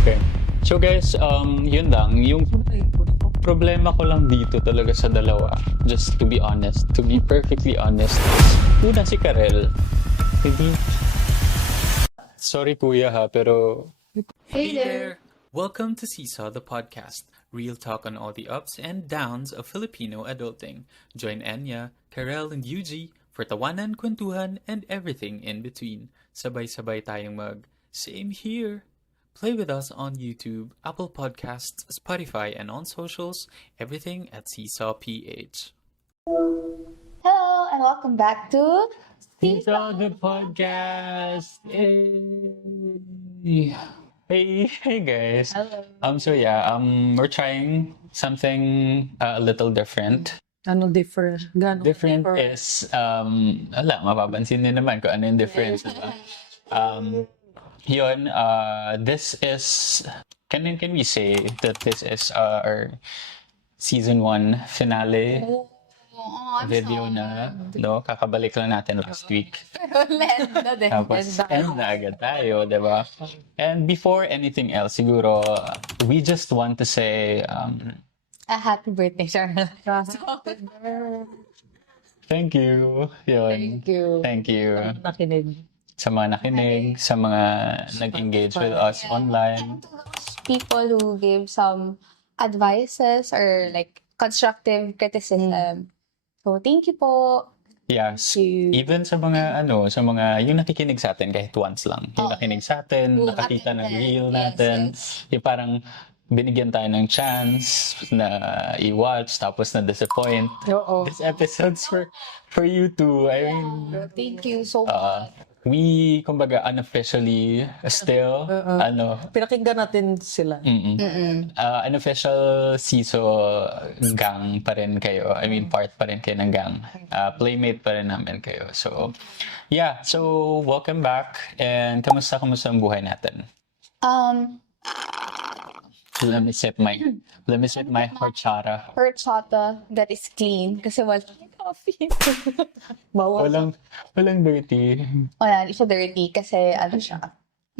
Okay. So guys, yun lang. Yung problema ko lang dito talaga sa dalawa, just to be honest, to be perfectly honest, una si Karel, hindi... Sorry kuya ha, pero... Hey there! Welcome to Seesaw the Podcast, real talk on all the ups and downs of Filipino adulting. Join Enya, Karel, and Yuji for tawanan, kwentuhan, and everything in between. Sabay-sabay tayong same here. Play with us on YouTube, Apple Podcasts, Spotify, and on socials, everything at Seesaw PH. Hello and welcome back to Seesaw the Podcast! Hey guys! Hello. So yeah, we're trying something a little different. Ano different? Gano'n Different is, mapapansin din naman kung ano yung difference, diba? This is, can we say that this is our season 1 finale I'm video sorry. na, no? Kakabalik lang natin last week. Lendo din. Tapos, end na agad tayo, diba? And before anything else, siguro, we just want to say, A happy birthday, Charlotte. thank you. Yun. Thank you. Thank you. Nakinig. Sa mga nakinig, sa mga nag-engage with us online. And to those people who gave some advices or like constructive criticism. So, thank you po. Yes. you. Even sa mga yung nakikinig sa atin kahit once lang. Yung nakinig sa atin, Who nakakita ng attended. reel Yes, natin. yes. Yung parang binigyan tayo ng chance na i-watch tapos na-disappoint. Oo. This episode's for you too. I mean, Thank you so much. we, kumbaga, unofficially still, Pinakinggan natin sila. unofficial CISO gang pa rin kayo. I mean, part pa rin kayo ng gang. Playmate pa rin namin kayo. So, yeah. So, welcome back. And kamusta ang buhay natin? Let me sip my horchata. Horchata that is clean kasi wala coffee. Bawal. Walang dirty. Wala, hindi siya dirty kasi ano siya,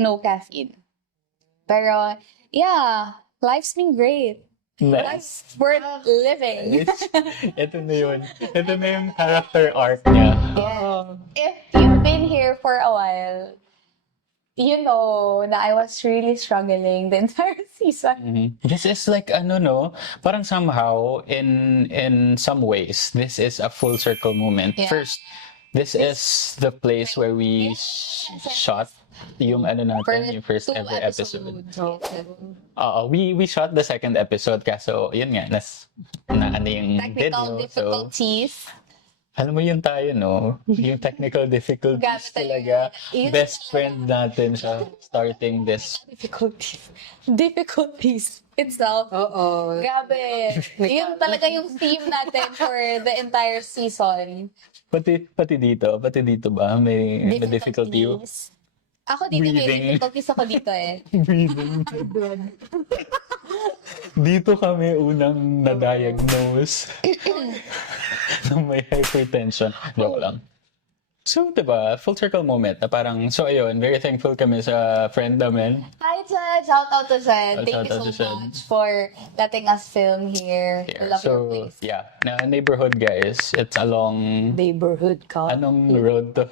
no caffeine. Pero, yeah, life's been great. Life's worth living. Ito na yun. Ito na yung character arc niya. If you've been here for a while, you know na I was really struggling the entire season. This is like parang somehow in some ways this is a full circle moment. Yeah. First, this is the place where we shot yung yung first Two ever episode. episodes. We shot the second episode kaso yun nga na yung Technical video. So, difficulties. alam mo yun tayo, no? Yung technical difficulties Gamit tayo. talaga. Yun Best friend natin sa starting this. Difficulties itself. Oo. Grabe. Yun talaga yung theme natin for the entire season. Pati dito ba? May difficulty you? Difficulties. Ako dito, may Breathing. difficulties ako dito eh. Breathing. Dito kami unang na-diagnose na may hypertension. Joke lang. So, diba, full circle moment na parang, so ayun, very thankful kami sa friend namin. Hi, Zed. Shout out to Zed. Thank Shout out you to so Zed. much for letting us film here. We love your So, place. yeah, na neighborhood guys, it's along, Neighborhood ka. anong road to?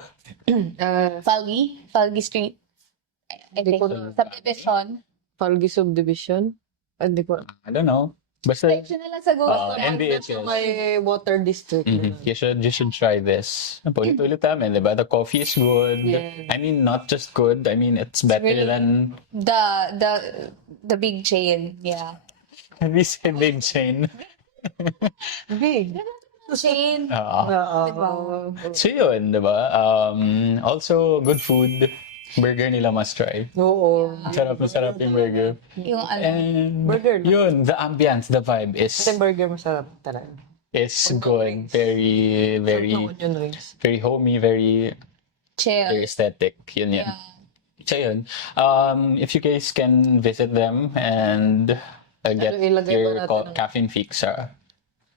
Falgi Street. I think. Subdivision. Palgi Subdivision. Hindi ko. I don't know. Basta, Search nyo na lang sa Google. NBHS. May water district. You should try this. Paulit-ulit namin, diba? The coffee is good. Yeah. I mean, not just good. I mean, it's better really- than The big chain. Yeah. we say big chain. Big. Chain. Oo. Diba? So yun, diba? Also, good food. Burger nila must try. Oo. Masarap yung burger. Yung ano. And Burger, no? yun, the ambience, the vibe Kasi burger masarap talaga. is going very, very, Onion rings. very homey, very Chill. aesthetic. Yun. Yeah. So yun, if you guys can visit them and get ilagay your ba natin ang- caffeine fix,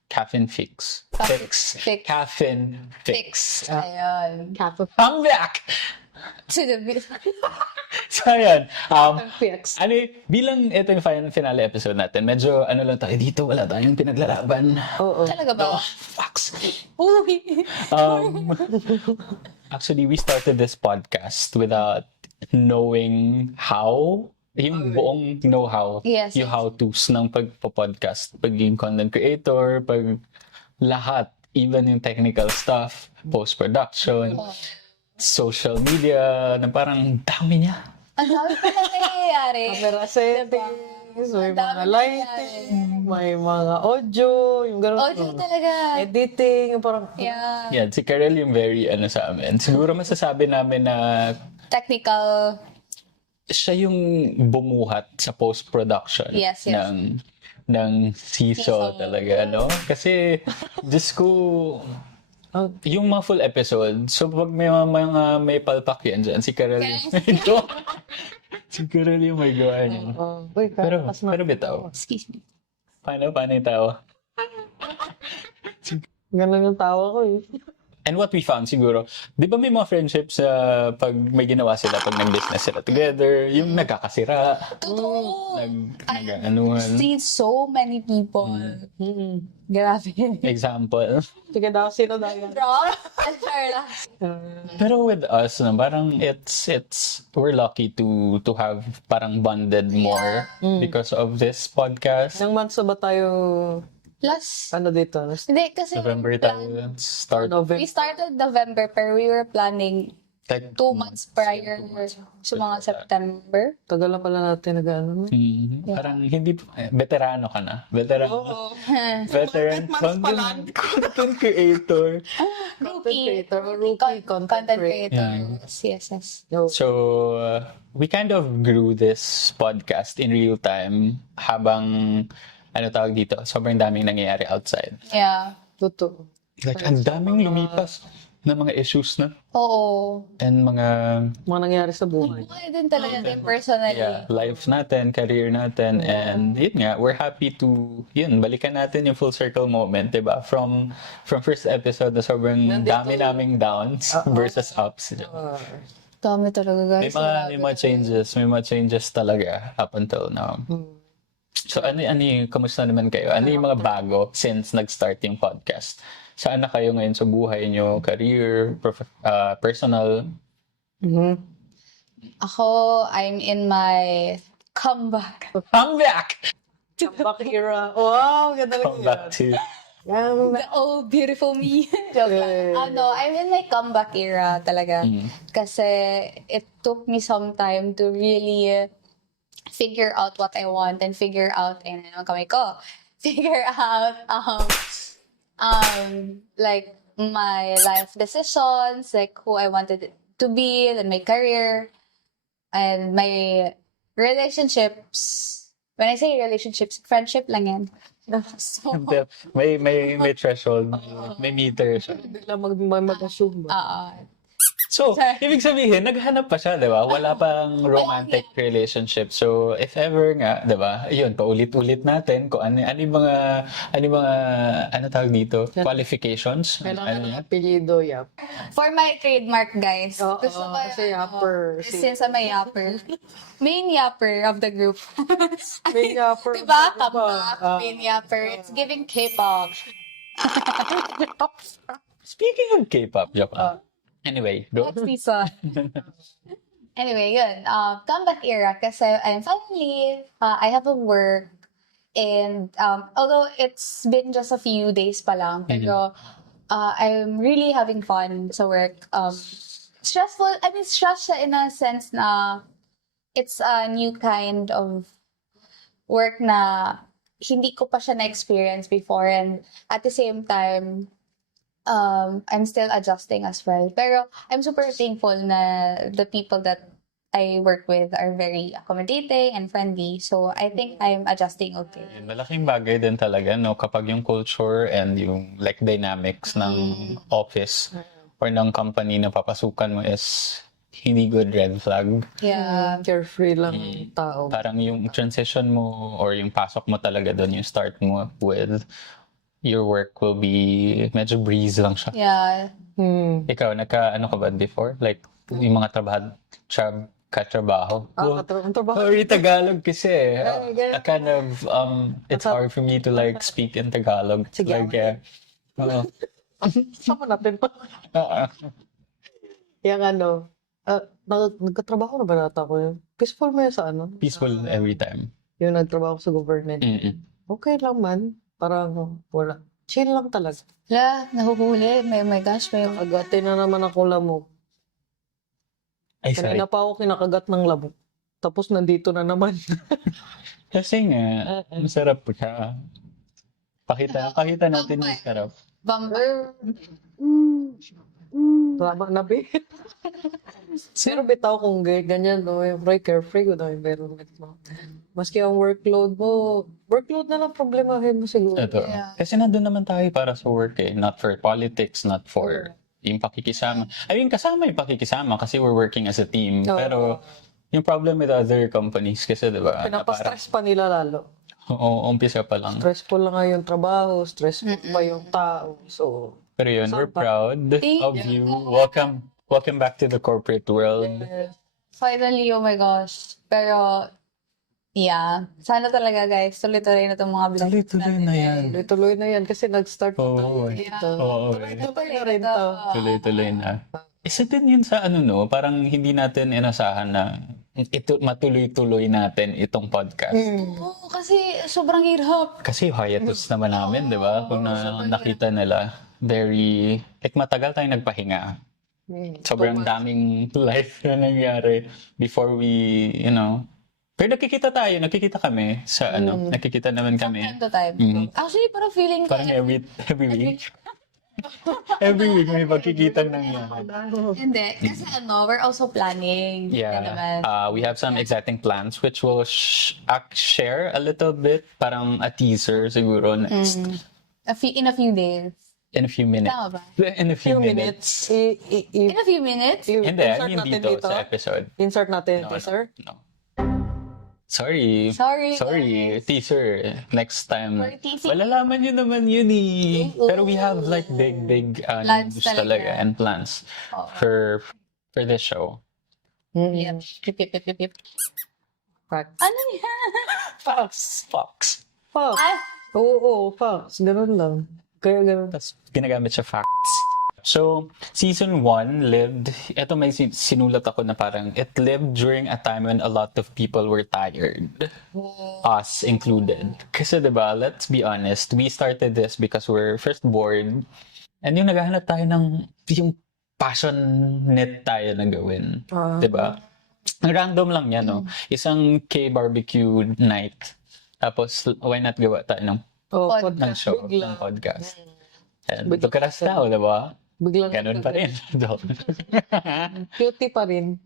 caffeine fix. Fix. Caffeine fix. Ayun. Cafe. Come back! To the So, ayan. FX. Bilang ito yung finale episode natin, medyo lang tayo dito, wala tayong pinaglalaban. Oo. Talaga ba? Facts. Uy! Actually, we started this podcast without knowing how, yung buong know-how, Yes. yung how-tos ng pagpo-podcast, pagiging content creator, pag lahat, even yung technical stuff, post-production, social media, na parang dami niya. Ang dami pa na nangyayari. Camera settings, may Ang mga dami lighting, may mga audio, yung gano'n. Audio talaga. Editing, yung parang, Yeah. Yan, si Karel yung very sa amin. Siguro masasabi namin na Technical. siya yung bumuhat sa post-production Yes, yes. ng season talaga, no? Kasi, Diyos ko, yung mga full episode, so pag may palpak yan dyan, si Karel yung may gawa. Si Karel yung may gawa niya. uy, Pero kas na. bitaw. Excuse me. Paano yung tawa? Ganun yung tawa ko eh. And what we found siguro, di ba may mga friendships pag may ginawa sila, pag nag-business sila together, yung nagkakasira, Totoo. nag-anuhan. Seen so many people. Grabe. Example. Sige daw, sino daw yan? Bro, sure lang. Pero with us, no, parang we're lucky to have parang bonded more because of this podcast. Ilang months na ba tayo, Plus, ano dito? hindi kasi November tayo start. we started November pero we were planning Like, 2 months prior sa mga September. Tagal na pala natin nag-ano. Parang hindi, veterano ka na. Veteran content creator. Rookie. Content creator. Yes. So, we kind of grew this podcast in real time habang, tawag dito, sobrang daming nangyayari outside. Yeah. Totoo. Like, ang daming lumipas na mga issues na. Oo. And mga, Mga nangyari sa buhay. Buhay din talaga din personally. life natin, career natin, and yun nga, we're happy to, balikan natin yung full circle moment, diba? From first episode na sobrang dami naming downs versus ups. Dami talaga guys. May mga changes talaga up until now. So, kamusta naman kayo? Ano yung mga bago since nag-start yung podcast? Saan na kayo ngayon sa buhay nyo? Career, personal? Ako, I'm in my comeback. Comeback! Comeback era. Wow, ganda lang Comeback to... yan. The old beautiful me. Joke lang. I'm in my comeback era talaga. Kasi it took me some time to really figure out what I want and figure out, figure out, like my life decisions, like who I wanted to be, then my career, and my relationships. When I say relationships, friendship lang yan. So, May threshold, may meter siya. Bigla mag-assume. So, ibig sabihin, naghanap pa siya, di ba? Wala pang romantic relationship. So, if ever nga, di ba? Yun, paulit-ulit natin kung ano tawag dito? Qualifications? Kailangan ng apelyido, yap. for my trademark, guys. Oo, gusto ko kasi yapper. Since I'm a yapper. Main yapper of the group. Main yapper. Diba? Comeback, main yapper. It's giving K-pop. Speaking of K-pop, joke lang. Anyway, go. Next season. Anyway, yun. Comeback era kasi I'm finally, I have a work and although it's been just a few days pa lang, pero I'm really having fun sa work. Stressful, stress siya in a sense na it's a new kind of work na hindi ko pa siya na-experience before, and at the same time, I'm still adjusting as well. Pero I'm super thankful na the people that I work with are very accommodating and friendly. So I think I'm adjusting okay. Malaking bagay din talaga, no? Kapag yung culture and yung like dynamics ng office or ng company na papasukan mo is hindi good, red flag. Yeah. Carefree lang ang tao. Parang yung transition mo or yung pasok mo talaga doon, yung start mo with your work will be medyo breeze lang siya. Yeah. Ikaw, ano ka ba before? Like, yung mga katrabaho ko. Ang trabaho. Sorry, Tagalog kasi. ganun. Kind of, it's hard for me to like speak in Tagalog. Sige, Like, oo. Sama natin pa. Yung nagkatrabaho na ba nata ko yun? Peaceful mo yun sa Peaceful every time. Yung nagtrabaho sa government. Mm-mm. Okay lang man. Parang wala. Chill lang talaga. Wala, nahuhuli. Oh my gosh, may... Agate na naman ako lamok. Ay, sorry. Kanina pa ako kinakagat ng lamok. Tapos nandito na naman. Kasi nga, masarap siya. Pakita natin yung sarap. Vampire. Tama na, be. Pero bitaw kung ganyan, no? Yung carefree ko na yung environment mo. Maski ang workload na lang problemahin mo siguro. Ito. Yeah. Kasi nandun naman tayo para sa work eh. Not for politics, not for yung pakikisama. I mean, kasama yung pakikisama kasi we're working as a team. Oo. Pero yung problem with other companies kasi diba? Pinapastress pa nila lalo. Oo, umpisa pa lang. Stressful lang nga yung trabaho, stressful pa yung tao. So, Pero yun, we're proud Thank of you. Welcome back to the corporate world. Finally, oh my gosh. Pero, yeah. Sana talaga, guys. Tuloy-tuloy na itong mga vlogs. Tuloy-tuloy na yan. tuloy na yan kasi nag-start na tayo Oo. dito. Oo. Tuloy na rin to. Tuloy-tuloy na. Isa din yun sa parang hindi natin inasahan na matuloy-tuloy natin itong podcast. Oo, kasi sobrang hirap. Kasi hiatus naman namin, di ba? Kung nakita nila, like matagal tayong nagpahinga. Sobrang daming life na nangyari before we, Pero nakikita kami sa nakikita naman kami. Time to time. Mhm. Actually, parang feeling ko, Parang every week. Every week may pagkikita nangyari. hindi. Kasi we're also planning. Yan naman. Yeah. We have some exciting plans which we'll share a little bit, parang a teaser siguro next In a few days. in a few minutes. Tama ba? In a few minutes. In a few minutes? Hindi, I insert mean natin dito sa episode. Insert natin, No, teaser. no. Sorry. Sorry, Teaser. Next time. Sorry, teaser. Malalaman nyo naman yun eh. Oo. Pero we have like big Plans news talaga. talaga and plans Oo. for this show. Yep. Yep. Facts. Ano yan? Fox. Facts. Ah, Oo, facts. Ganun lang. Kaya ganun. Tapos ginagamit siya facts. So, season 1 lived, eto may sinulat ako na parang, it lived during a time when a lot of people were tired. Us included. Kasi diba, let's be honest, we started this because we're first bored. And yung naghahanap tayo ng, yung passionate tayo na gawin. Diba? Random lang yan, no? Isang K-barbecue night. Tapos, why not gawa tayo ng Podcast. show, ng podcast. And look at us now, diba? Biglang Ganun pa rin. Cutie pa rin.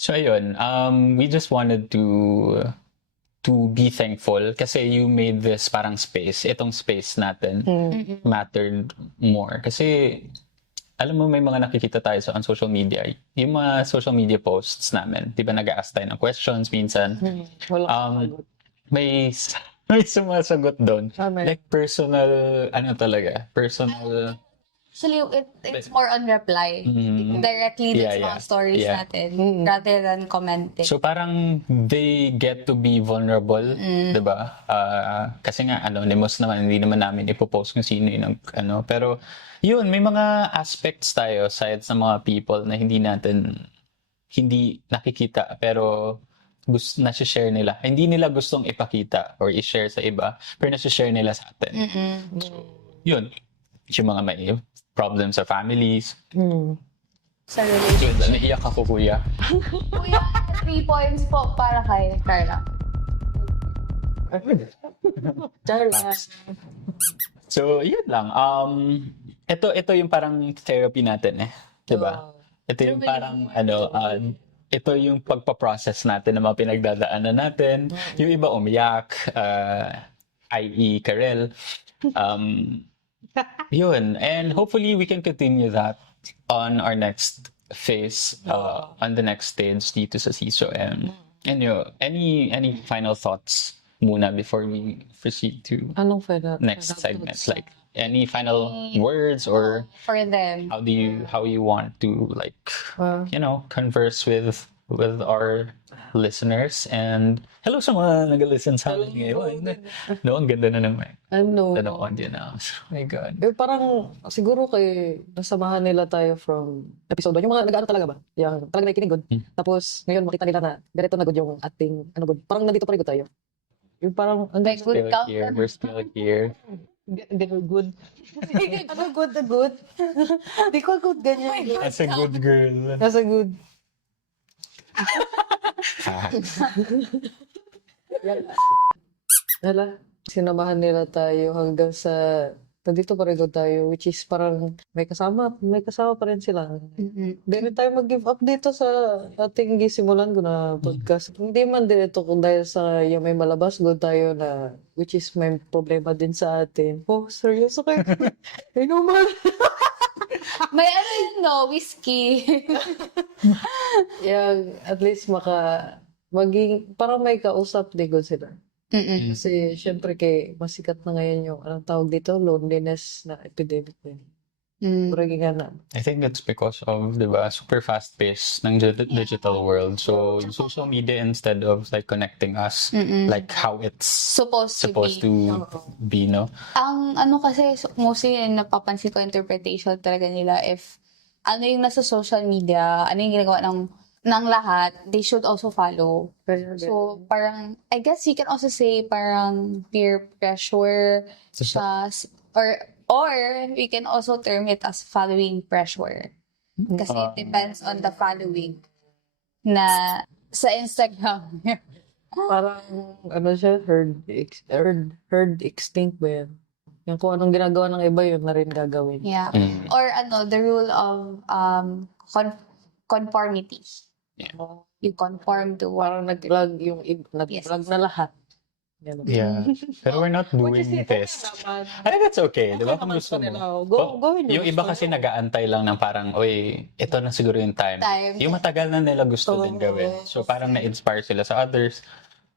So ayun, we just wanted to be thankful kasi you made this parang space. Itong space natin mattered more. Kasi alam mo may mga nakikita tayo on social media. Yung mga social media posts namin, di ba nag-a-ask tayo ng questions minsan. Wala. May sumasagot doon. Like personal, personal. Actually, it's more on reply. Directly dun sa Yeah, mga stories yeah. natin. Rather than commenting. So parang they get to be vulnerable, 'di ba? Kasi nga anonymous naman, hindi naman namin ipopost kung sino yung pero yun, may mga aspects tayo sides sa mga people na hindi nakikita pero nasi-share nila. Hindi nila gustong ipakita or i-share sa iba, pero nasi-share nila sa atin. So, yun. Yung mga may problems sa families. Sa relationship. Yun, naiiyak ako, kuya. Kuya, 3 points po para kay Carla. Charla. So, yun lang. Ito yung parang therapy natin eh. 'Di ba? Ito yung parang ito yung pagpa-process natin ng mga pinagdadaanan natin. Yung iba umiyak, i.e. Karel. Yun. And hopefully we can continue that on our next phase, on the next stage dito sa CISO. And any final thoughts muna before we proceed to Anong final? next segment? Like, any final words or For them. how you want to like converse with our listeners and hello sa mga nag-listen sa amin ngayon. No, ang ganda na naman. Ano? Ano audience. Oh my God. Parang siguro kay nasamahan nila tayo from episode 1. Yung mga nag-ano talaga ba? Yung talaga nakikinig good. Tapos ngayon makita nila na ganito na good yung ating ano good. Parang nandito pa rin good tayo. Yung parang Like good Still here. We're still here. They're good. Ano good na good? Di ko good ganyan. As a good girl. Nasa good. Hala, sinamahan nila tayo hanggang sa nandito pa rin good tayo, which is parang may kasama pa rin sila. Hindi rin tayo mag-give up dito sa ating gisimulan ko na podcast. Hindi man din ito kung dahil sa yung may malabas good tayo na which is may problema din sa atin. Oh, seryoso kayo? Inuman. May ano yun, no? Whiskey. Yung at least maging parang may kausap din good sila. Kasi syempre kay masikat na ngayon yung anong tawag dito, loneliness na epidemic na yun. Parang nga na. I think it's because of, di ba, super fast-paced ng digital world. So, yung social media instead of like connecting us, like how it's Supposed to be, no? Ang ano kasi, mostly napapansin ko interpretation talaga nila if ano yung nasa social media, ano yung ginagawa ng lahat, they should also follow. So, parang, I guess you can also say parang peer pressure siya, or we can also term it as following pressure. Kasi it depends on the following na sa Instagram. Parang ano siya, herd extinct ba yan? Yung kung anong ginagawa ng iba, yun na rin gagawin. Yeah. Or the rule of conformity. You conform to what. Parang nag-vlog nag-vlog na lahat. Ganun. Yeah. Pero we're not Which doing is this. naman. I think that's okay. Di ba? Okay Kung naman gusto sa nila. mo. Gawin Yung iba kasi nag-aantay lang ng parang, oy, ito na siguro yung time. Yung matagal na nila gusto din gawin. So parang na-inspire sila sa others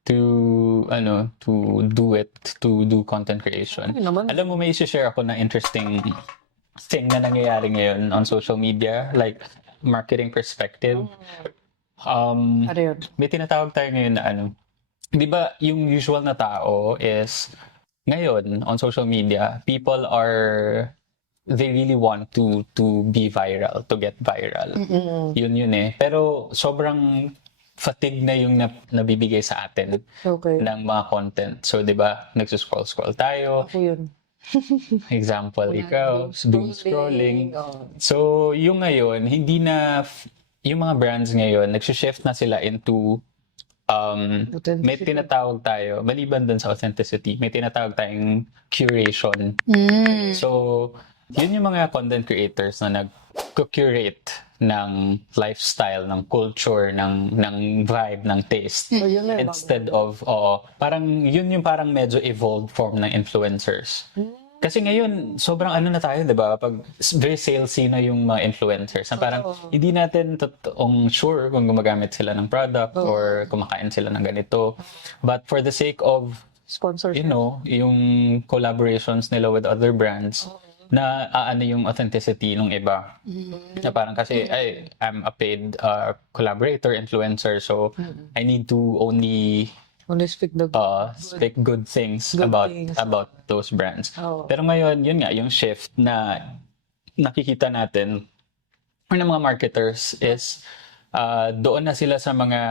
to do content creation. Ay, naman. Alam mo, may isi-share ako na interesting thing na nangyayari ngayon on social media, like marketing perspective. Ano yun? May tinatawag tayo ngayon na di ba yung usual na tao is ngayon on social media, they really want to be viral, to get viral. Yun eh. Pero sobrang fatigue na yung nabibigay sa atin Okay. ng mga content. So, di ba, nagsuscroll tayo. Ako yun. Example, ikaw, doom scrolling. Oh. So, yung ngayon, hindi na, yung mga brands ngayon, nagsushift na sila into, may tinatawag tayo, maliban dun sa authenticity, may tinatawag tayong curation. So, yun yung mga content creators na nag-curate ng lifestyle, ng culture, ng vibe, ng taste. So, yun na, Instead of, parang, yun yung parang medyo evolved form ng influencers. Kasi ngayon, sobrang na tayo, di ba? Pag very salesy na yung mga influencers. Na parang, hindi natin totoong sure kung gumagamit sila ng product or kumakain sila ng ganito. But for the sake of, sponsorship. yung collaborations nila with other brands, na yung authenticity ng iba. Na parang kasi, I'm a paid collaborator, influencer, so I need to only speak the speak good things Good about things. about those brands. Oh. Pero ngayon, yun nga, yung shift na nakikita natin or ng mga marketers is doon na sila sa mga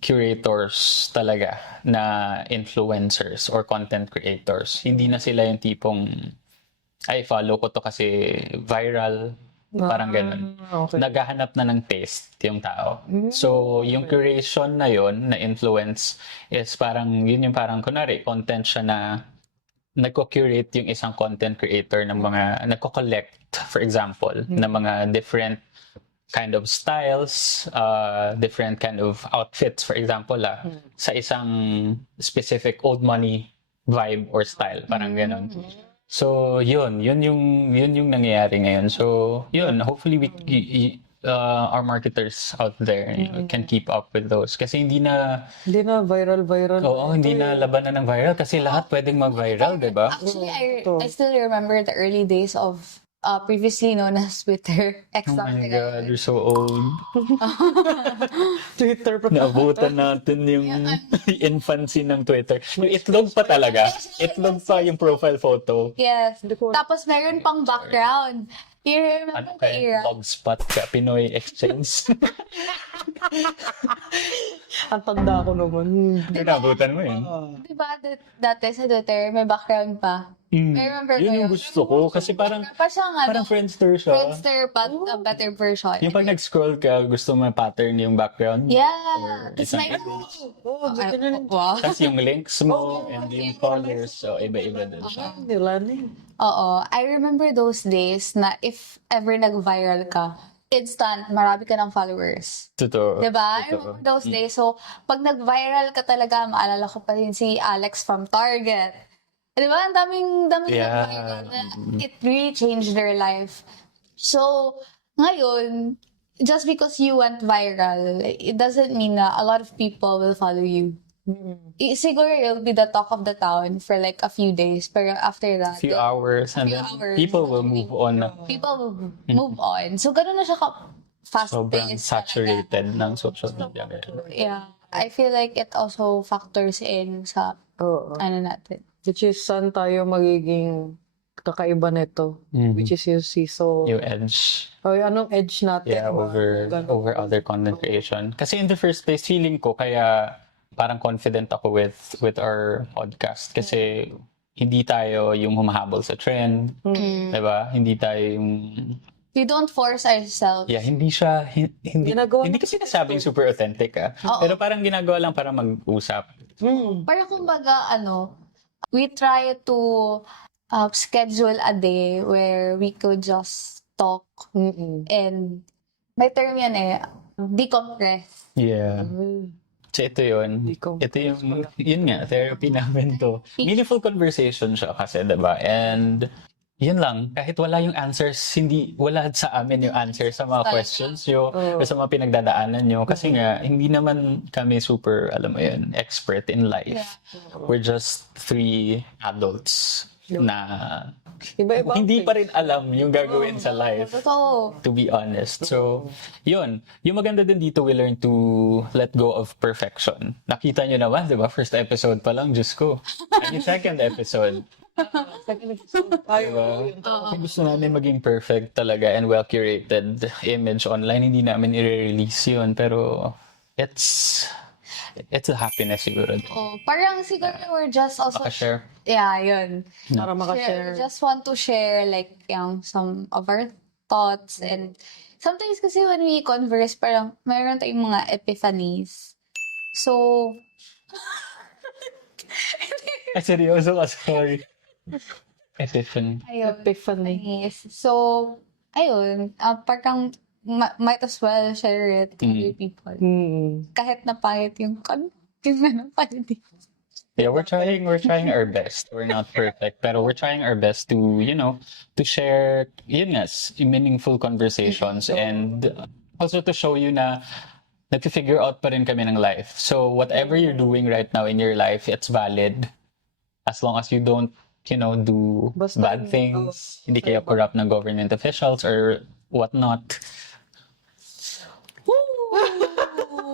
curators talaga na influencers or content creators. Hindi na sila yung tipong follow ko to kasi viral, parang ganun. Okay. Naghahanap na ng taste yung tao. So, yung curation na yun, na influence, is parang, yun yung parang, kunwari, content siya na nagko-curate yung isang content creator ng mga, nagko-collect, for example, ng mga different kind of styles, different kind of outfits, for example, sa isang specific old money vibe or style, parang ganun. So, yun yung nangyayari ngayon. So, yun, hopefully our marketers out there can keep up with those. Kasi hindi na, viral. hindi na labanan ng viral kasi lahat pwedeng mag-viral, di ba? Actually, I still remember the early days of previously known as Twitter. X Oh my God, you're so old. Twitter. Naabutan natin yung infancy ng Twitter. Yung itlog pa talaga. Itlog pa yung profile photo. Yes. Tapos meron pang background. You remember the era? Blogspot ka, Pinoy Exchange. Ang tanda ko naman. Naabutan mo yun. Diba dati sa Twitter, may background pa? I remember ko Yun yung gusto ko. Kasi parang Parang Friendster siya. Friendster, but a better version. Yung pag nag-scroll ka, gusto mo pattern yung background. Yeah. It's isang like, Oh, wow. Tapos yung links mo and yung colors, so iba-iba din siya. Oo. I remember those days na if ever nag-viral ka, instant, marami ka ng followers. Totoo. Diba? I Totoo. remember those days. So, pag nag-viral ka talaga, maalala ko pa rin si Alex from Target. Diba? Ang daming Yeah. nag-viral na it really changed their life. So, ngayon, just because you went viral, it doesn't mean na a lot of people will follow you. Siguro it'll be the talk of the town for like a few days, pero after that, Few hours and then people will move on na. people will move on. So, ganun na siya Sobrang fast-paced. saturated ng social media. Yeah. I feel like it also factors in sa Oo. ano natin. Which is, saan tayo magiging kakaiba nito? Which is yung CISO. Yung edge. O, anong edge natin? Yeah, over other content creation. Kasi in the first place, feeling ko kaya parang confident ako with our podcast. Kasi hindi tayo yung humahabol sa trend. Diba? Hindi tayo yung... We don't force ourselves. Yeah, hindi siya... Hindi ko sinasabing super authentic Pero parang ginagawa lang para mag-usap. Parang kumbaga, we try to schedule a day where we could just talk and may term yan decompress. Yeah. So ito yun. Ito yun nga, therapy namin to. Meaningful conversation siya kasi, diba? And yun lang, kahit wala yung answers, wala sa amin yung answer sa mga questions nyo o sa mga pinagdadaanan nyo. Kasi nga, hindi naman kami super, alam mo yun, expert in life. We're just 3 adults na Iba-iba. hindi pa rin alam yung gagawin sa life. Totoo. To be honest. So, yun. Yung maganda din dito, we learn to let go of perfection. Nakita nyo naman, di ba? First episode pa lang, Diyos ko. And yung second episode, gusto namin maging perfect talaga and well-curated image online. Hindi namin i-release yun. Pero, it's a happiness siguro. Parang siguro we're just also... Makashare. Yeah, yun. Para makashare. We just want to share like some of our thoughts and sometimes kasi when we converse, parang mayroon tayong mga epiphanies. So... Ay, seryoso ka, sorry. Epiphany. Ayun. So, ayun. Parang might as well share it to other people. Kahit na pangit yung quality. Yeah, we're trying our best. We're not perfect, pero we're trying our best to, to share, meaningful conversations and also to show you na nag-figure out pa rin kami ng life. So, whatever you're doing right now in your life, it's valid. As long as you don't, do bad things, hindi kayo corrupt na government officials or whatnot.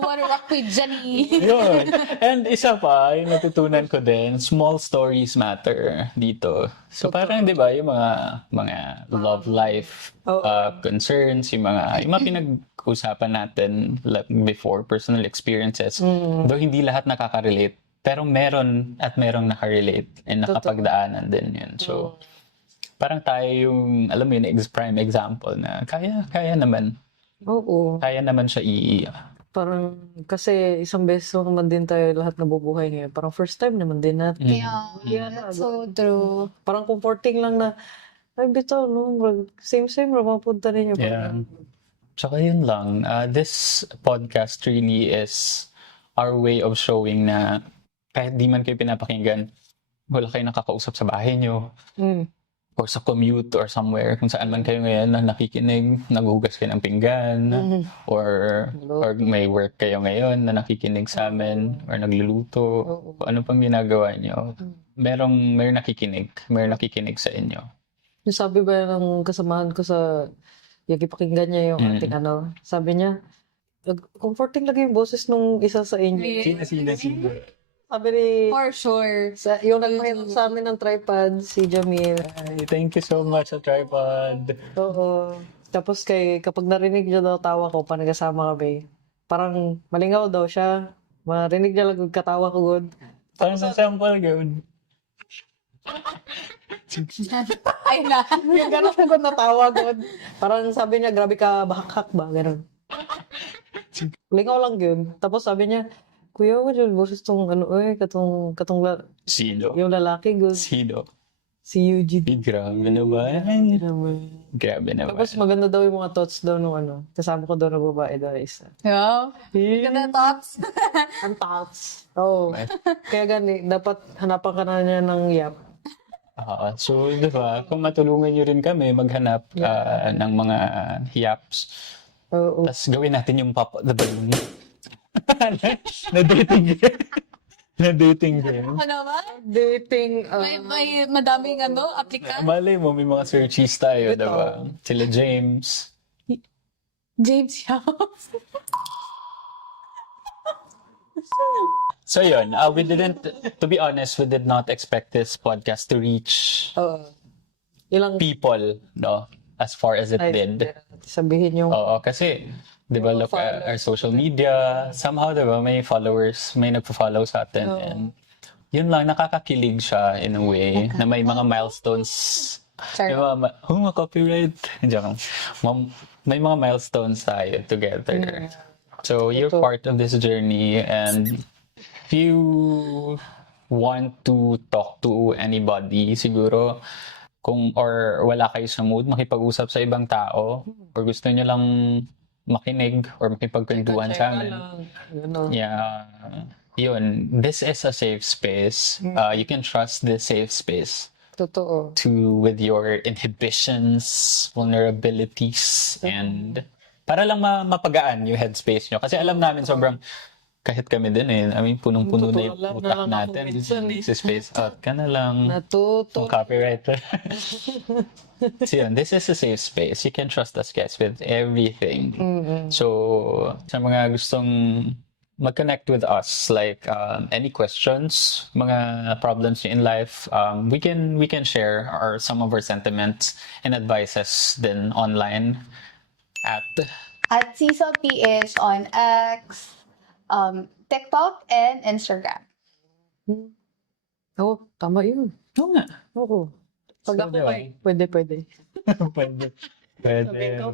What a rock with Jenny! Yun. And isa pa, yung natutunan ko din, small stories matter dito. So parang, di ba, yung mga love life concerns, yung mga pinag-usapan natin before, personal experiences, though hindi lahat nakaka-relate, pero meron nakarelate and nakapagdaanan din yun. So, parang tayo yung, alam mo yun, prime example na kaya naman. Oo. Kaya naman siya Parang, kasi isang beses lang naman din tayo lahat nabubuhay ngayon. Parang first time naman din natin. Yeah, that's so true. Parang comforting lang na, ay bitaw, no? Same, mapunta ninyo. Yeah. Tsaka yun lang, this podcast really is our way of showing na kahit di man kayo pinapakinggan, wala kayo nakakausap sa bahay nyo. or sa commute or somewhere, kung saan man kayo ngayon na nakikinig, naghuhugas kayo ng pinggan, or may work kayo ngayon na nakikinig sa amin, or nagluluto, kung ano pang ginagawa nyo, merong nakikinig sa inyo. Yung sabi ba ng kasamahan ko sa yung ipakinggan niya yung ating sabi niya, comforting lagi yung boses nung isa sa inyo. Sino? Sabi ni, For sure. yung nagpahirap sa amin ng tripod, si Jamil. Ay, thank you so much sa tripod. Oo. Tapos kapag narinig niya daw tawa ko, panagkasama kami, parang malingaw daw siya. Marinig niya lang yung katawa ko, good. Parang sa sample, good. Ay na. Yung gano'n ko natawa, good. Parang sabi niya, grabe ka, bahak-hak ba? Gano'n. Lingaw lang yun. Tapos sabi niya, Kuya, what yung boses tong Sino? yung lalaki, good. Sino? Si Eugene. Grabe naman. Grabe naman. Tapos maganda daw yung mga thoughts daw nung kasama ko daw na babae daw isa. Yeah. Ganda thoughts. Ang thoughts. Oo. Kaya gani, dapat hanapan ka na niya ng yap. So, di ba, kung matulungan nyo rin kami maghanap ng mga hiyaps, Oo. tapos gawin natin yung Pop the Balloon. na dating game. Na dating game. Ano naman? Dating, May madaming applicant. Malay mo, may mga searchies tayo, di ba? Sila James. James House. So yun, to be honest, we did not expect this podcast to reach ilang people, no? As far as it did. sabihin yung Oo, kasi develop our social media. Somehow, diba, may followers, may nagpo-follow sa atin. And yun lang, nakakakilig siya in a way na may mga milestones. Sure. Diba, copyright. Diyan. May mga milestones tayo together. So, you're part of this journey, and if you want to talk to anybody, siguro, or wala kayo sa mood, makipag-usap sa ibang tao, or gusto nyo lang makinig or makipagkwentuhan sa amin. Yeah. Yun. This is a safe space. You can trust this safe space. Totoo. With your inhibitions, vulnerabilities, and para lang mapagaan yung headspace nyo. Kasi alam namin sobrang, kahit kami din I mean, punong-puno na yung utak natin. Sa space out ka na lang. Natuto. Copywriter. So yun, this is a safe space. You can trust us, guys, with everything. So, sa mga gustong mag-connect with us, like any questions, mga problems in life, we can share some of our sentiments and advices then online At Seesaw PH on X, TikTok, and Instagram. Oo, tama yun. Oo nga. Oo. Pag ako diba? pwede.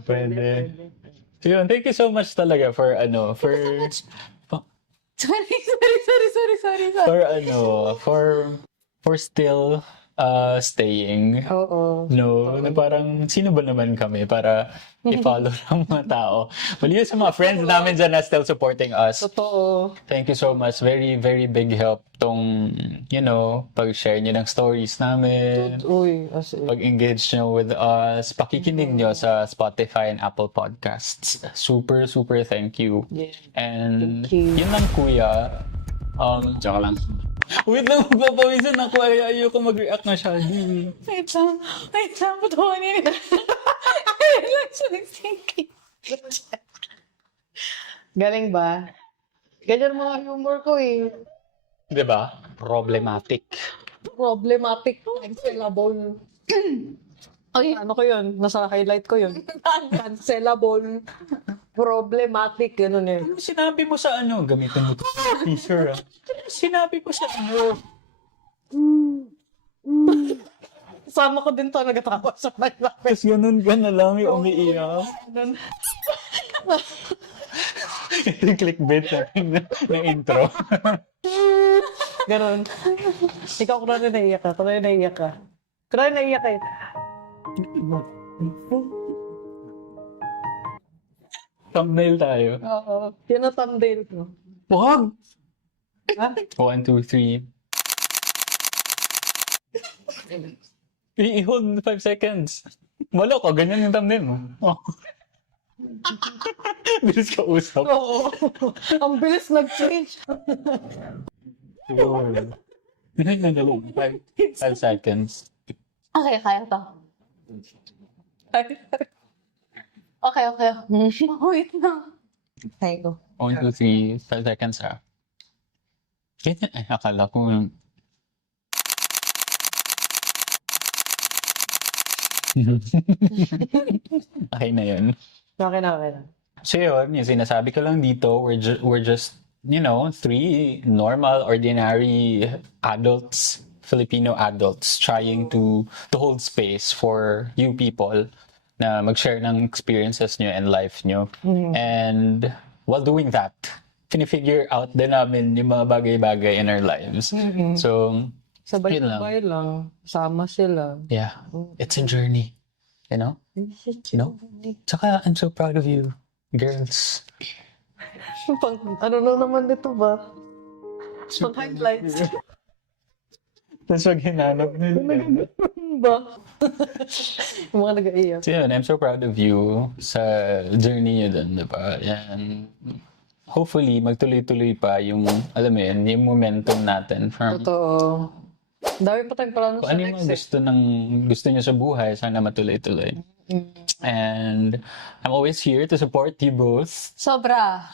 Pwede. So yun, thank you so much talaga for for still staying. Oo. No, na parang sino ba naman kami para i-follow ng mga tao. Malinis sa mga friends namin dyan na still supporting us. Totoo. Thank you so much. Very, very big help tong, pag-share nyo ng stories namin. Uy, as in. Pag-engage nyo with us. Pakikinig nyo sa Spotify and Apple Podcasts. Super, super thank you. Yeah. And Thank you. yun lang, kuya. Tsaka lang. Wait lang, magpapawisan ako. Ayoko mag-react masyado. Wait lang. Patuhanin. Ayun lang siya nag-thinking. Galing ba? Ganyan mga humor ko Diba? Problematic. Problematic. Cancelable. Okay. Ano ko yun? Nasa highlight ko yun. Cancelable. Problematic. Ganun Ano sinabi mo sa gamitin mo ito. Teaser, Sinabi ko sa Sama ko din to, nagatawa sa highlight. Tapos ganun ka na lang, yung umiiyak. Ito yung clickbait ng intro. Ganun. Ikaw ko na naiiyak ka. Kunwari naiiyak ka. Kunwari naiiyak ka Thumbnail tayo. Oo. Yan ang thumbnail ko. Wag! Ha? 1, 2, 3. I-hold 5 seconds. Wala ko, ganyan yung thumbnail mo. Oh. Bilis ka usap. Oo. Ang bilis nag-change. Ganyan na lang. 5 seconds. Okay, kaya to. Okay. Wait na. Okay, go. 1, 2, 3, 5 seconds ha. Ganyan, ay, akala ko okay na yun. Okay na. So yun, yung sinasabi ko lang dito, we're just, three normal, ordinary adults, Filipino adults, trying to hold space for you people na mag-share ng experiences nyo and life nyo. And while doing that, pinifigure out din namin yung mga bagay-bagay in our lives. So, Sabay-sabay lang. Sama sila. yeah, it's a journey. You know? No? Tsaka, I'm so proud of you, girls. Pang, ano na naman dito ba? Pang highlights. Tapos wag hinanap nila. ba? Yung mga nag-iiyak. So yun, I'm so proud of you sa journey nyo dun, diba? And hopefully, magtuloy-tuloy pa yung, alam mo yun, yung momentum natin from Totoo. Dami pa tayong plano kung sa ano yung next mga gusto nyo sa buhay, sana matuloy-tuloy. And I'm always here to support you both. Sobra.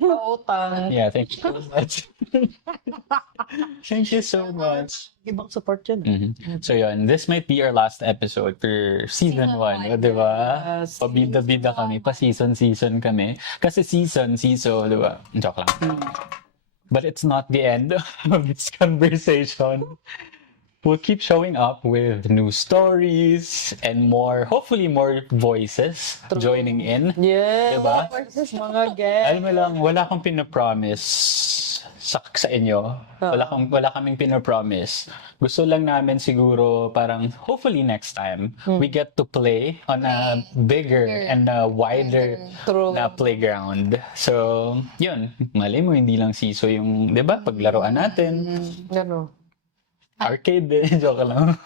utang. Yeah, thank you so much. Thank you so much. Ibang support yun. So yun, this might be our last episode for season 1, di ba? Yes. Pabida-bida kami, pa-season kami. Kasi season, di ba? Joke lang. But it's not the end of this conversation. We'll keep showing up with new stories and hopefully more voices joining in. Yeah. Diba? Mga guests. Alam mo lang, wala akong pinapromise sa inyo. Wala kaming pinapromise. Gusto lang namin siguro parang hopefully next time we get to play on a bigger and a wider True. na playground. So, yun. Malay mo, hindi lang siso yung, di ba, paglaruan natin. Gano. Arcade din, joke lang.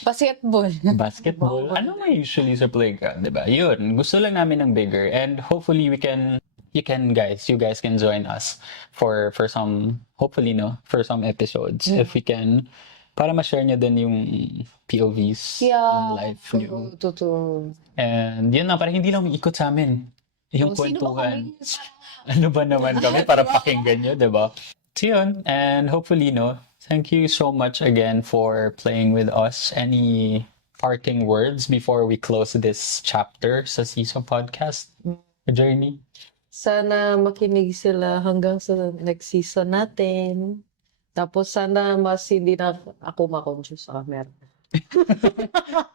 Basketball. Basketball. Ano nga usually sa playground, di ba? Yun, gusto lang namin ng bigger and hopefully you guys can join us for some, hopefully, for some episodes. If we can, para ma-share nyo din yung POVs ng life nyo. Totoo. And yun na, parang hindi lang ikot sa amin. Yung Sino ba kwentuhan. kami? Ano ba naman kami para pakinggan nyo, di ba? So yun, and hopefully, thank you so much again for playing with us. Any parting words before we close this chapter sa season podcast journey? Sana makinig sila hanggang sa next season natin. Tapos sana mas hindi na ako ma-conscious sa camera.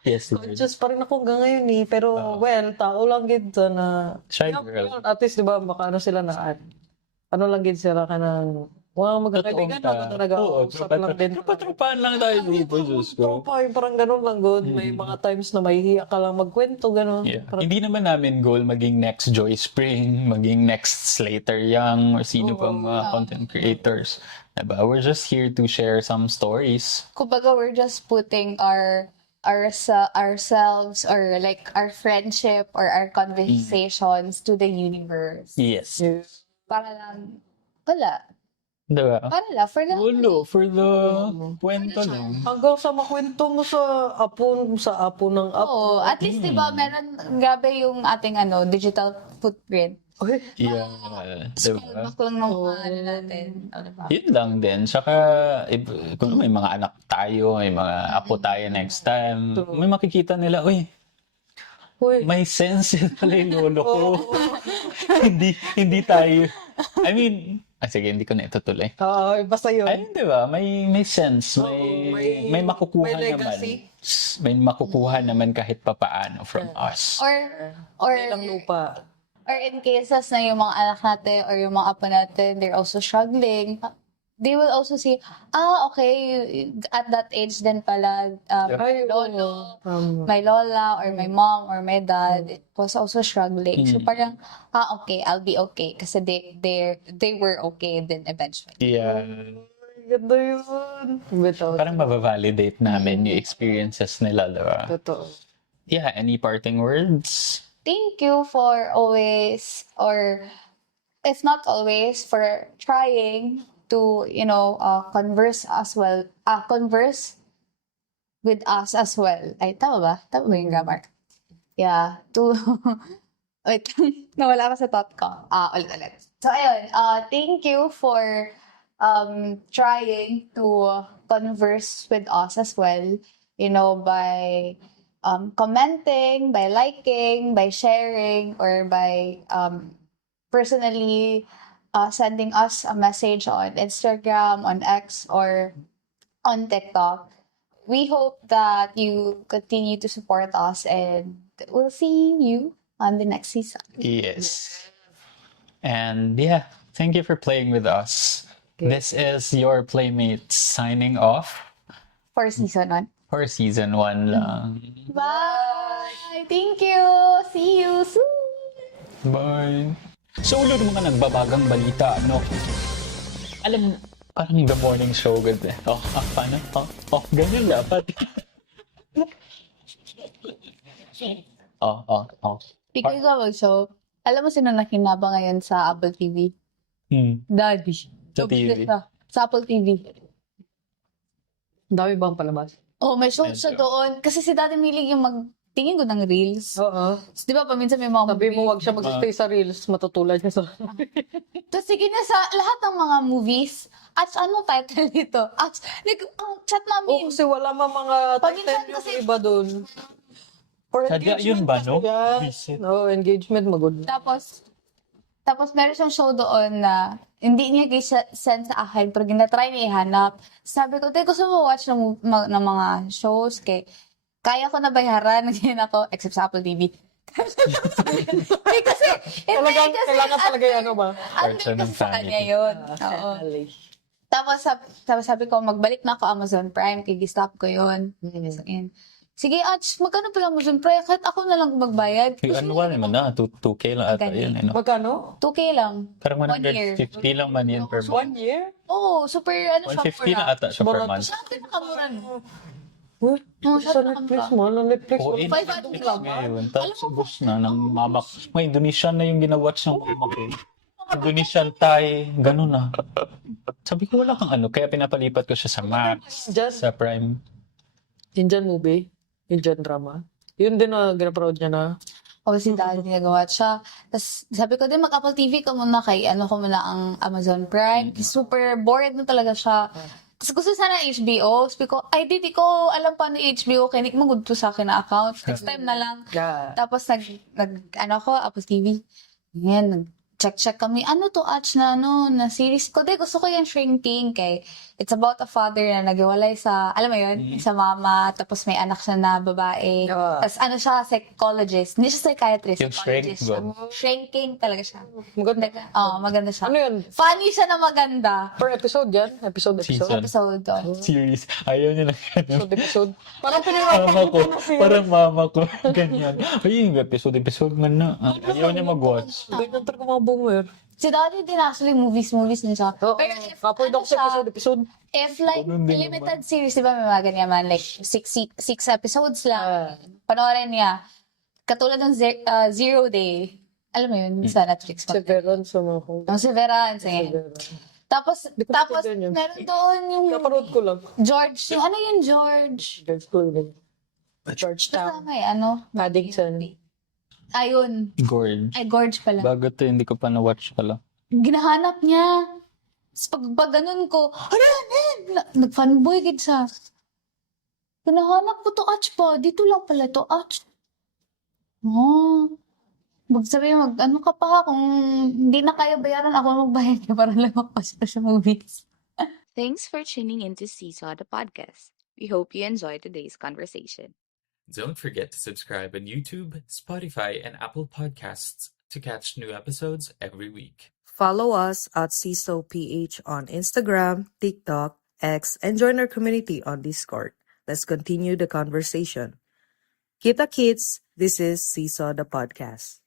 Yes, Lord. Conscious pa rin ako hanggang ngayon eh. Pero tao lang gid na Shy girl. at least diba baka sila na ano lang gid sila kanang magkakaibigan na nag-uusap lang din. Tropa-tropaan lang tayo dito, Diyos ko. Tropa, yung parang ganun lang good. May mga times na mahihiya ka lang magkwento, ganun. Yeah. Parang, Hindi naman namin goal maging next Joy Spring, maging next Slater Young, or sino pang mga content creators. Diba? We're just here to share some stories. Kumbaga, we're just putting ourselves or like our friendship or our conversations to the universe. Yes. Para lang, wala. Diba? Para lang, for the For the kwento lang. hanggang sa makwento mo sa apo ng apo. Oo, at least diba, meron, grabe yung ating digital footprint. Ay, Yeah. Scroll Diba? back lang ng natin. Diba? Yun lang din. Saka, kung may mga anak tayo, may mga apo tayo next time, may makikita nila, uy, may sense pala yung lolo ko. hindi tayo, I mean, sige, hindi ko na itutuloy. basta yun. Ayun, di ba? May sense. May makukuha may naman. legacy. May makukuha naman kahit papaano from us. Or Ilang lupa. Or in cases na yung mga anak natin or yung mga apo natin, they're also struggling, they will also see, okay, at that age din pala, Ay, lolo, my lola, or my mom, or my dad, it was also struggling. So parang, okay, I'll be okay. Kasi they were okay then eventually. Yeah. Ganda yun. Bitaw. Parang mabavalidate namin yung experiences nila, diba? Totoo. Yeah, any parting words? Thank you for always, or if not always, for trying to, converse with us as well. Ay, tama ba? Tama ba yung grammar? Yeah, wait, nawala ka sa thought ko. Ulit. So, ayun, thank you for trying to converse with us as well, by commenting, by liking, by sharing, or by personally sending us a message on Instagram, on X, or on TikTok. We hope that you continue to support us, and we'll see you on the next season. Yes. And yeah, thank you for playing with us. This is your Playmates signing off For season 1. for season 1 lang. Bye! Thank you! See you soon! Bye! So, ulo ng mga nagbabagang balita, no? Alam mo, parang the morning show, good eh. Paano? Ganyan dapat. Speaking of show, alam mo sino nakinaba ngayon sa Apple TV? Daddy. Sa TV. Sa Apple TV. Ang dami bang palabas? Oh, may show siya doon. Kasi si Daddy Milig yung magtingin ko ng reels. Oo. So, di ba, paminsan may mga Sabi mo, movie. wag siya mag-stay sa reels. Matutulad niya sa... Tapos sige na sa lahat ng mga movies. At ano title nito? At ang chat Oo, namin. kasi wala mga Paminsan title yung kasi- iba doon. For Sadya yun engagement ba, kasi no? yan. Visit. No, engagement magod. Tapos meron siyang show doon na hindi niya send sa akin, pero ginatry niya ihanap. Sabi ko, gusto mo watch ng mga shows kay kaya ko na bayaran, ganyan ako, except sa Apple TV. Kasi, Kailangan talaga yung ano ba? Ano Parts ng kasi sa kanya family. yun. Oo. Tapos sabi ko, magbalik na ako Amazon Prime, kigi-stop ko yun. Sige, Ach, magkano pala Amazon Prime? Kahit ako na lang magbayad. Yung annual naman na, 2K lang ata yun. Ano? Magkano? 2K lang. Parang 1 year. 150 lang man yun per month. 1 year? Oo, super, siya 150 na ata siya per month. Siya ang pinakamura no. Uy, Oo, sa siya Netflix mo. Ang Netflix mo. Oo, 500 lang. ngayon. Tapos ubos na ng mama ko. May Indonesian na yung ginawatch ng mama ko. Indonesian Thai, ganun na. Sabi ko wala kang ano, kaya pinapalipat ko siya sa Max, Just sa Prime. Indian movie. Indian drama. Yun din na ginaproud niya na. O si Daddy ginagawa siya. Tapos sabi ko din, mag-Apple TV ka muna kay ano ko muna ang Amazon Prime. Super bored na talaga siya. Tapos gusto sana HBO. Sabi ko, ay di ko alam paano yung HBO. Kaya hindi ko magudto sa akin na account. Next time na lang. Yeah. Tapos ako, Apple TV. Ngayon, check kami. Ano to, Ach, na series ko? Gusto ko yung Shrinking kay it's about a father na naghiwalay sa, alam mo yun, sa mama, tapos may anak siya na babae. Tapos ano siya, psychologist. Hindi siya psychiatrist, Yung psychologist Shrink siya. Shrinking talaga siya. Maganda. Maganda siya. Ano yun? Funny siya na maganda. Per episode yan? Episode. Season. Episode doon. Series. Ayaw niya na ganun. Episode. Parang Mama ko, parang mama ko. Ganyan. Ay, yung episode nga na. Ayaw niya mag-watch. Ganyan talaga mga boomer. Si Daddy din actually, movies din siya. Oo. Pero if, Kapoy ano daw sa siya, episode. if like, Ganun din limited series, di ba may mga ganyan man, like, six episodes lang. Panoorin niya. Katulad ng Zero Day. Alam mo yun, sa Netflix. Severance sa mga kong. Ang Severance, eh. Tapos, Di ko tapos, maintindihan yun. meron doon yung Kaparood ko lang. George. Yung ano yung George? George Clooney. Georgetown. Basta may ano. Paddington. Ayun. Gorge. Ay, Gorge pala. Bago to, hindi ko pa na-watch pala. Ginahanap niya. Tapos pag ganun ko, nag-fanboy gid siya. Ginahanap ko to, Ach pa. Dito lang pala to, Ach. Oh. Magsabi, ano ka pa, kung hindi na kaya bayaran, ako magbayad ka para lang makapasok sa movies. Thanks for tuning in to Seesaw the podcast. We hope you enjoy today's conversation. Don't forget to subscribe on YouTube, Spotify, and Apple Podcasts to catch new episodes every week. Follow us at CISOPH on Instagram, TikTok, X, and join our community on Discord. Let's continue the conversation. Keep the kids. This is Seesaw the podcast.